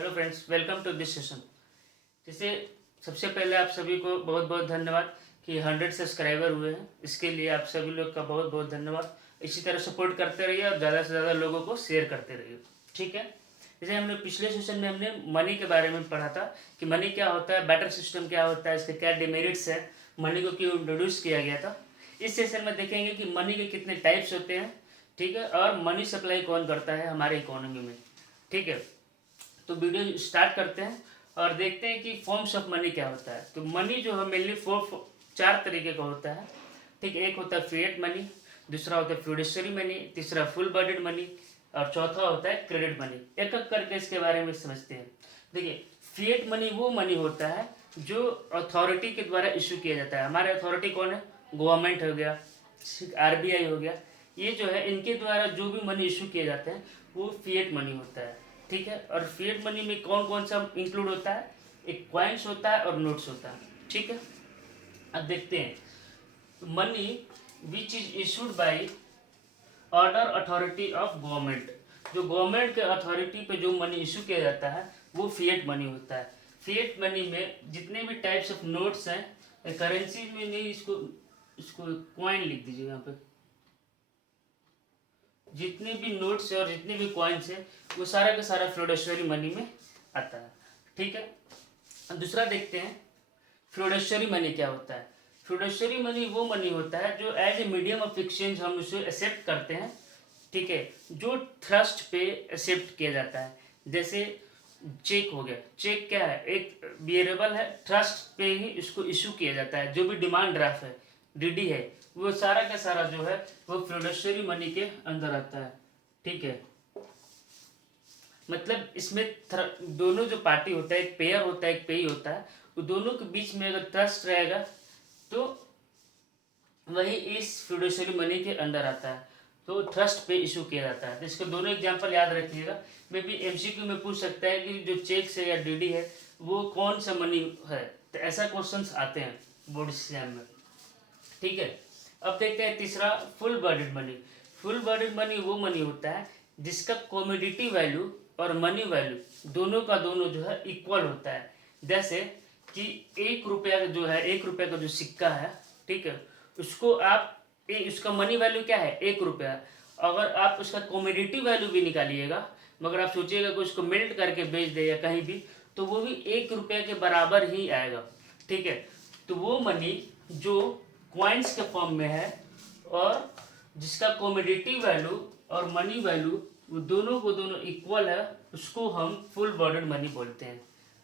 Hello friends, welcome to this session. जैसे सबसे पहले आप सभी को बहुत बहुत धन्यवाद कि 100 सब्सक्राइबर हुए हैं। इसके लिए आप सभी लोग का बहुत बहुत धन्यवाद। इसी तरह सपोर्ट करते रहिए और ज़्यादा से ज़्यादा लोगों को शेयर करते रहिए, ठीक है। जैसे हमने पिछले सेशन में हमने मनी के बारे में पढ़ा था कि मनी क्या होता है, बैटर सिस्टम क्या होता है, इसके क्या डिमेरिट्स है, मनी को क्यों इंट्रोड्यूस किया गया था। इस सेशन में देखेंगे कि मनी के कितने टाइप्स होते हैं, ठीक है, और मनी सप्लाई कौन करता है हमारे इकोनॉमी में, ठीक है। तो वीडियो स्टार्ट करते हैं और देखते हैं कि फॉर्म्स ऑफ मनी क्या होता है। तो मनी जो है मेनली चार तरीके का होता है, ठीक है। एक होता है फिएट मनी, दूसरा होता है फिडुशियरी मनी, तीसरा फुल बर्डेड मनी और चौथा होता है क्रेडिट मनी। एक एक करके इसके बारे में समझते हैं। देखिए, फिएट मनी वो मनी होता है जो अथॉरिटी के द्वारा इशू किया जाता है। हमारे अथॉरिटी कौन है? गवर्नमेंट हो गया, आरबीआई हो गया, ये जो है इनके द्वारा जो भी मनी इशू किए जाते हैं वो फिएट मनी होता है, ठीक है। और फिएट मनी में कौन कौन सा इंक्लूड होता है? एक कॉइन्स होता है और नोट्स होता है, ठीक है। अब देखते हैं money which is issued by order authority of government. जो गवर्नमेंट के अथॉरिटी पे जो मनी इशू किया जाता है वो फिएट मनी होता है। फिएट मनी में जितने भी टाइप्स ऑफ नोट्स हैं, करेंसी में नहीं, इसको इसको कॉइन लिख दीजिए यहाँ पे। जितने भी नोट्स है और जितने भी कॉइन्स है वो सारा का सारा फिडुशियरी मनी में आता है, ठीक है। दूसरा देखते हैं फिडुशियरी मनी क्या होता है। फिडुशियरी मनी वो मनी होता है जो as a medium of exchange हम उसे एक्सेप्ट करते हैं, ठीक है, जो ट्रस्ट पे एक्सेप्ट किया जाता है। जैसे चेक हो गया, चेक क्या है? एक बियरेबल है, ट्रस्ट पे ही इसको इशू किया जाता है। जो भी डिमांड ड्राफ्ट है, डीडी है, वो सारा का सारा जो है वो फिडुशियरी मनी के अंदर आता है, ठीक है। मतलब इसमें दोनों जो पार्टी होता है, एक पेयर होता है, एक पेई होता है, वो दोनों के बीच में अगर ट्रस्ट रहेगा तो वही इस फिडुशियरी मनी के अंदर आता है। तो ट्रस्ट पे इशू किया जाता है। तो इसके दोनों एग्जांपल याद रखिएगा। मे बी एमसीक्यू में पूछ सकता है कि जो चेक से या डीडी है वो कौन सा मनी है। तो ऐसा क्वेश्चंस आते हैं बोर्ड एग्जाम में, ठीक है। अब देखते हैं तीसरा full bodied money. Full bodied money वो मनी होता है जिसका कमोडिटी वैल्यू और मनी वैल्यू दोनों का दोनों जो है इक्वल होता है। जैसे कि 1 रुपया जो है, 1 रुपये का जो सिक्का है, ठीक है, उसको आप उसका मनी वैल्यू क्या है? 1 रुपया। अगर आप उसका कमोडिटी वैल्यू भी निकालिएगा, मगर आप सोचिएगा कि उसको मेल्ट करके बेच दे या कहीं भी, तो वो भी 1 रुपये के बराबर ही आएगा, ठीक है। तो वो मनी जो क्वाइंस के फॉर्म में है और जिसका कमोडिटी वैल्यू और मनी वैल्यू वो दोनों को दोनों इक्वल है, उसको हम फुल बर्डेड मनी बोलते हैं,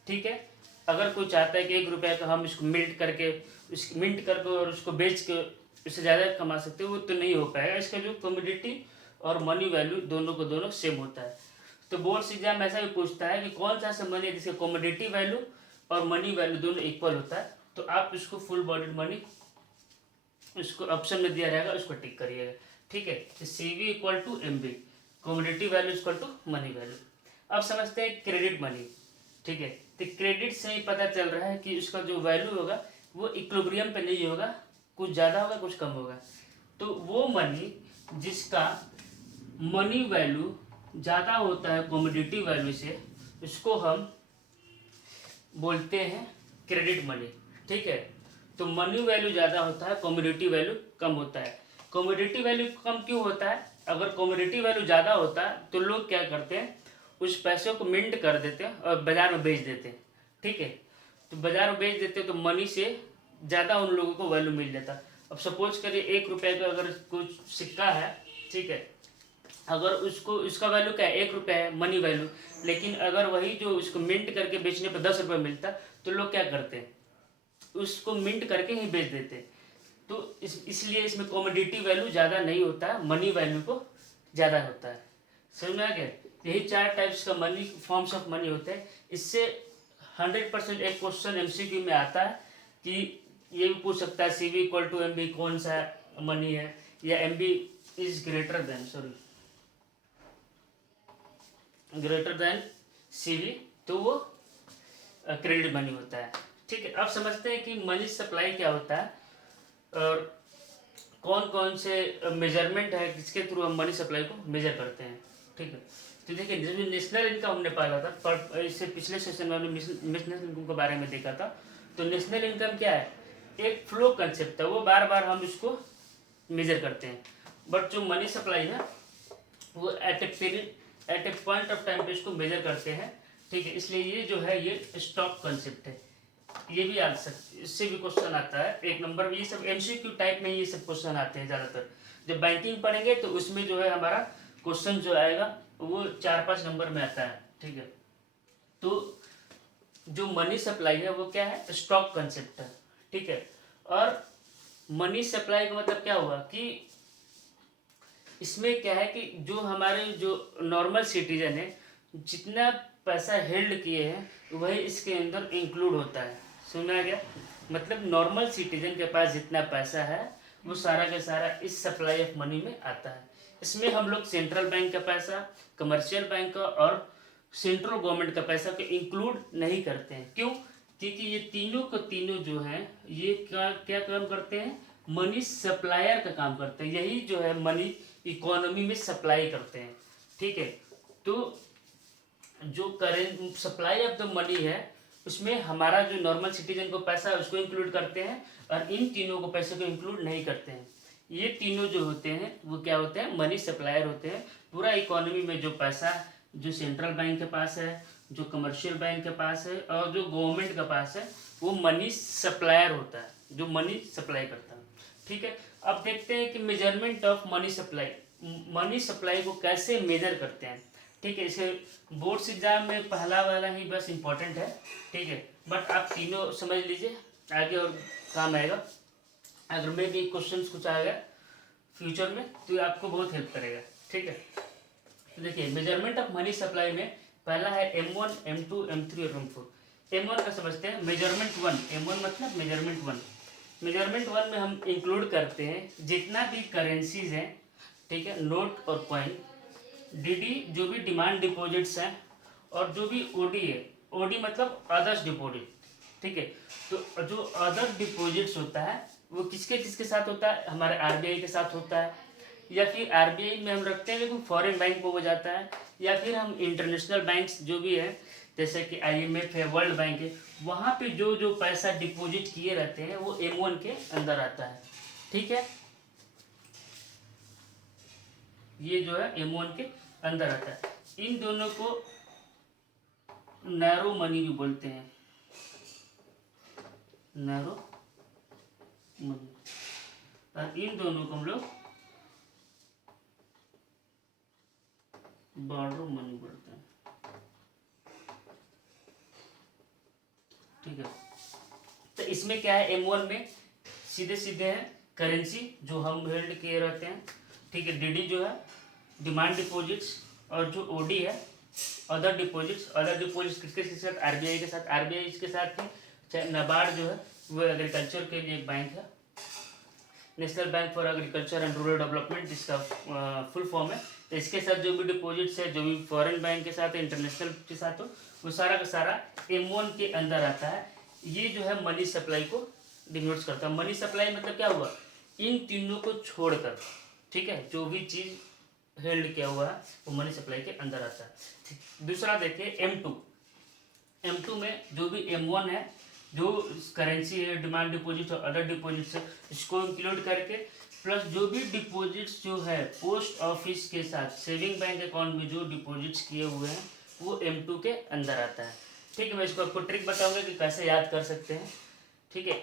ठीक है। अगर कोई चाहता है कि 1 रुपये का हम इसको मिंट करके और उसको बेच के इससे ज़्यादा कमा सकते हो, वो तो नहीं हो पाएगा। इसका जो कमोडिटी और मनी वैल्यू दोनों को दोनों सेम होता है। तो बोर्ड्स एग्जाम ऐसा भी पूछता है कि कौन सा ऐसा मनी है जिसका कमोडिटी वैल्यू और मनी वैल्यू दोनों इक्वल होता है, तो आप इसको फुल बर्डेड मनी, इसको ऑप्शन में दिया रहेगा, उसको टिक करिएगा, ठीक है। CV equal to MB, commodity value equal to money value. अब समझते हैं क्रेडिट मनी, ठीक है। तो क्रेडिट से ही पता चल रहा है कि उसका जो वैल्यू होगा वो इक्विलिब्रियम पे नहीं होगा, कुछ ज़्यादा होगा कुछ कम होगा। तो वो मनी जिसका मनी वैल्यू ज़्यादा होता है कमोडिटी वैल्यू से, उसको हम बोलते हैं क्रेडिट मनी, ठीक है। तो मनी वैल्यू ज़्यादा होता है, कमोडिटी वैल्यू कम होता है। कमोडिटी वैल्यू कम क्यों होता है? अगर कमोडिटी वैल्यू ज़्यादा होता है तो लोग क्या करते हैं, उस पैसों को मिंट कर देते हैं और बाज़ार में बेच देते हैं, ठीक है। तो बाज़ार में बेच देते हैं तो मनी से ज़्यादा उन लोगों को वैल्यू मिल जाता है। अब सपोज करिए 1 रुपये का अगर कुछ सिक्का है, ठीक है, अगर उसको इसका वैल्यू क्या है? 1 रुपया है मनी वैल्यू, लेकिन अगर वही जो उसको मिंट करके बेचने पर 10 रुपये मिलता तो लोग क्या करते हैं, उसको मिंट करके ही बेच देते। तो इसलिए इसमें कमोडिटी वैल्यू ज़्यादा नहीं होता है, मनी वैल्यू को ज़्यादा होता है। समझ में आ गया? यही 4 टाइप्स का मनी, फॉर्म्स ऑफ मनी होते हैं। इससे 100% एक क्वेश्चन MCQ में आता है कि ये भी पूछ सकता है CV इक्वल टू MB कौन सा मनी है, या MB is greater than CV, तो वो क्रेडिट मनी होता है, ठीक है। अब समझते हैं कि मनी सप्लाई क्या होता है और कौन कौन से मेजरमेंट है जिसके थ्रू हम मनी सप्लाई को मेजर करते हैं, ठीक है। तो देखिए जो नेशनल इनकम हमने पढ़ा था, पर इससे पिछले सेशन में हमने नेशनल इनकम के बारे में देखा था। तो नेशनल इनकम क्या है, एक फ्लो कंसेप्ट है, वो बार बार हम इसको मेजर करते हैं। बट जो मनी सप्लाई है वो at a period, at a point of time पे इसको मेजर करते हैं, ठीक है। इसलिए ये जो है ये स्टॉक कंसेप्ट है। ये भी आ सकता, इससे भी क्वेश्चन आता है 1 नंबर में। ये सब एमसीक्यू टाइप में ये सब क्वेश्चन आते हैं ज़्यादातर। जब बैंकिंग पढ़ेंगे तो उसमें जो है हमारा क्वेश्चन जो आएगा वो 4-5 नंबर में आता है, ठीक है। तो जो मनी सप्लाई है वो क्या है, स्टॉक कंसेप्ट है, ठीक है। और मनी सप्लाई का मतलब क्या हुआ कि इसमें क्या है कि जो हमारे जो नॉर्मल सिटीजन है जितना पैसा हेल्ड किए हैं वही इसके अंदर इंक्लूड होता है। सुना गया, मतलब नॉर्मल सिटीजन के पास जितना पैसा है वो सारा का सारा इस सप्लाई ऑफ मनी में आता है। इसमें हम लोग सेंट्रल बैंक का पैसा, कमर्शियल बैंक का और सेंट्रल गवर्नमेंट का पैसा को इंक्लूड नहीं करते हैं। क्यों? क्योंकि ये तीनों का तीनों जो हैं ये क्या काम करते हैं, मनी सप्लायर का काम करते हैं। यही जो है मनी इकोनॉमी में सप्लाई करते हैं, ठीक है। तो जो current supply of the money है उसमें हमारा जो नॉर्मल सिटीजन को पैसा है उसको इंक्लूड करते हैं, और इन तीनों को पैसे को इंक्लूड नहीं करते हैं। ये तीनों जो होते हैं वो क्या होते हैं, मनी सप्लायर होते हैं। पूरा इकोनॉमी में जो पैसा जो सेंट्रल बैंक के पास है, जो कमर्शियल बैंक के पास है और जो गवर्नमेंट के पास है वो मनी सप्लायर होता है, जो मनी सप्लाई करता है, ठीक है। अब देखते हैं कि measurement of money supply, money supply को कैसे मेजर करते हैं, ठीक है। इसे बोर्ड्स एग्जाम में पहला वाला ही बस इम्पोर्टेंट है, ठीक है। बट आप तीनों समझ लीजिए, आगे और काम आएगा। अगर में भी क्वेश्चन कुछ आएगा फ्यूचर में तो ये आपको बहुत हेल्प करेगा, ठीक है। तो देखिए मेजरमेंट ऑफ मनी सप्लाई में पहला है M1, M2, M3 और M4। M1 का समझते हैं, मेजरमेंट 1। M1 मतलब मेजरमेंट 1। मेजरमेंट 1 में हम इंक्लूड करते हैं जितना भी करेंसीज हैं, ठीक है, नोट और कॉइन, डीडी जो भी डिमांड डिपॉजिट्स हैं, और जो भी ओडी है, ओडी मतलब अदर्स डिपॉजिट, ठीक है। तो जो अदर डिपॉजिट्स होता है वो किसके किसके साथ होता है, हमारे आरबीआई के साथ होता है, या फिर आरबीआई में हम रखते हैं लेकिन फॉरेन बैंक में हो जाता है, या फिर हम इंटरनेशनल बैंक्स जो भी है जैसे कि IMF है, वर्ल्ड बैंक है, वहाँ पे जो जो पैसा डिपॉजिट किए रहते हैं वो M1 के अंदर आता है, ठीक है। ये जो है M1 के अंदर आता है। इन दोनों को नैरो मनी भी बोलते हैं, नैरो मनी, और इन दोनों को हम लोग बॉर्डर मनी बोलते हैं, ठीक है। तो इसमें क्या है, M1 में सीधे सीधे है करेंसी जो हम हेल्ड किए रहते हैं, ठीक है। डीडी जो है डिमांड डिपॉजिट्स, और जो ओडी है अदर डिपॉजिट्स। अदर डिपॉजिट्स किसके साथ, आरबीआई के साथ। आरबीआई के साथ ही चाहे नाबार्ड जो है वो एग्रीकल्चर के लिए एक बैंक है, national bank for agriculture and rural development जिसका फुल फॉर्म है। तो इसके साथ जो भी डिपॉजिट्स है, जो भी फॉरेन बैंक के साथ है, इंटरनेशनल के साथ हो, वो सारा का सारा M1 के अंदर आता है। ये जो है मनी सप्लाई को डिनोट्स करता है। मनी सप्लाई मतलब क्या हुआ, इन तीनों को छोड़कर, ठीक है, जो भी चीज़ हेल्ड किया हुआ है वो मनी सप्लाई के अंदर आता है। दूसरा देखिए M2। M2 में जो भी M1 है, जो करेंसी है, डिमांड डिपॉजिट और अदर डिपॉजिट्स है, इसको इंक्लूड करके प्लस जो भी डिपॉजिट्स जो है पोस्ट ऑफिस के साथ सेविंग बैंक अकाउंट में जो डिपॉजिट्स किए हुए हैं वो M2 के अंदर आता है, ठीक है। मैं इसको आपको ट्रिक बताऊंगा कि कैसे याद कर सकते हैं, ठीक है।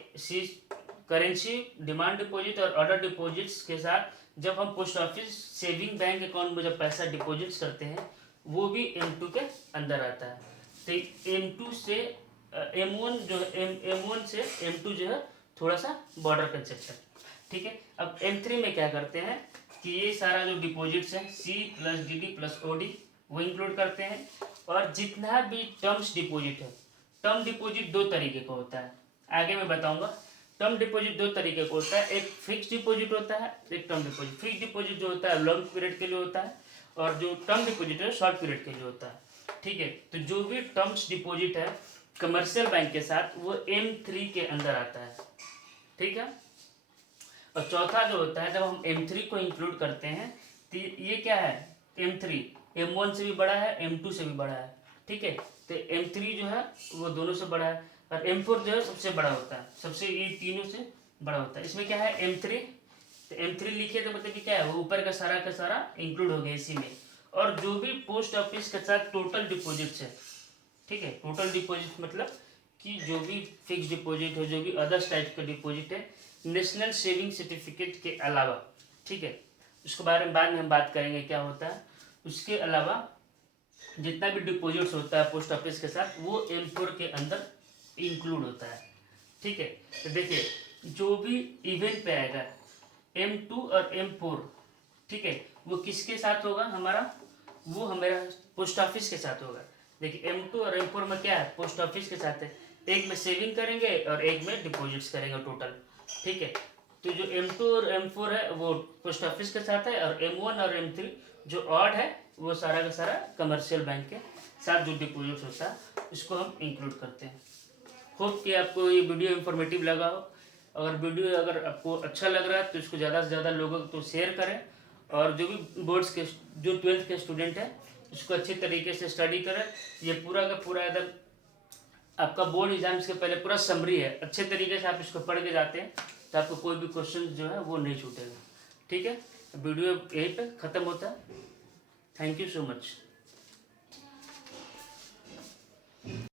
करेंसी, डिमांड डिपॉजिट और अदर डिपॉजिट्स के साथ जब हम post office saving bank account में जब पैसा डिपॉजिट्स करते हैं वो भी M2 के अंदर आता है। तो M2 से M1 जो है M1 से M2 जो है थोड़ा सा बॉर्डर कंसेप्ट है, ठीक है। अब M3 में क्या करते हैं कि ये सारा जो डिपॉजिट्स है C plus DD plus OD वो इंक्लूड करते हैं, और जितना भी टर्म्स डिपॉजिट है, टर्म डिपॉजिट 2 तरीके का होता है, आगे मैं बताऊंगा। टर्म डिपॉजिट 2 तरीके का होता है, एक फिक्स डिपॉजिट होता है, एक टर्म डिपॉजिट। फिक्स डिपॉजिट जो होता है लॉन्ग पीरियड के लिए होता है, और जो टर्म डिपॉजिट है शॉर्ट पीरियड के लिए होता है, ठीक है। तो जो भी टर्म्स डिपॉजिट है कमर्शियल बैंक के साथ वो M3 के अंदर आता है, ठीक है। और चौथा जो होता है जब हम M3 को इंक्लूड करते हैं तो ये क्या है, M3 M1 से भी बड़ा है, M2 से भी बड़ा है, ठीक है। तो M3 जो है वो दोनों से बड़ा है, और M4 जो है सबसे बड़ा होता है, सबसे ये तीनों से बड़ा होता है। इसमें क्या है M3, तो M3 लिखे तो मतलब कि क्या है, वो ऊपर का सारा इंक्लूड हो गया इसी में। और जो भी पोस्ट ऑफिस के साथ टोटल डिपॉजिट्स है, ठीक है, टोटल डिपॉजिट मतलब कि जो भी फिक्स डिपॉजिट है, जो भी अदर्स टाइप का डिपॉजिट है, नेशनल सेविंग सर्टिफिकेट के अलावा, ठीक है, उसके बारे में बाद में हम बात करेंगे क्या होता है। उसके अलावा जितना भी डिपॉजिट्स होता है पोस्ट ऑफिस के साथ, वो M4 के अंदर इंक्लूड होता है, ठीक है। तो देखिए, जो भी इवेंट पे आएगा M2 और M4, ठीक है, वो किसके साथ होगा हमारा, वो हमारा पोस्ट ऑफिस के साथ होगा। देखिए M2 और M4 में क्या है, पोस्ट ऑफिस के साथ है, एक में सेविंग करेंगे और एक में डिपॉजिट्स करेंगे टोटल, ठीक है। तो जो M2 और M4 है वो पोस्ट ऑफिस के साथ है, और M1 और M3 जो ऑड है वो सारा का सारा कमर्शियल बैंक के साथ जो डिपॉजिट होता है उसको हम इंक्लूड करते हैं। होप कि आपको ये वीडियो इन्फॉर्मेटिव लगा हो। अगर वीडियो अगर आपको अच्छा लग रहा है तो इसको ज़्यादा से ज़्यादा लोगों को शेयर करें, और जो भी बोर्ड्स के जो 12th के स्टूडेंट हैं उसको अच्छी तरीके से स्टडी करें। ये पूरा का पूरा एकदम आपका बोर्ड एग्जाम्स के पहले पूरा समरी है, अच्छे तरीके से आप इसको पढ़ के जाते हैं तो आपको कोई भी क्वेश्चन जो है वो नहीं छूटेगा, ठीक है। वीडियो यहीं पे ख़त्म होता है। Thank you so much.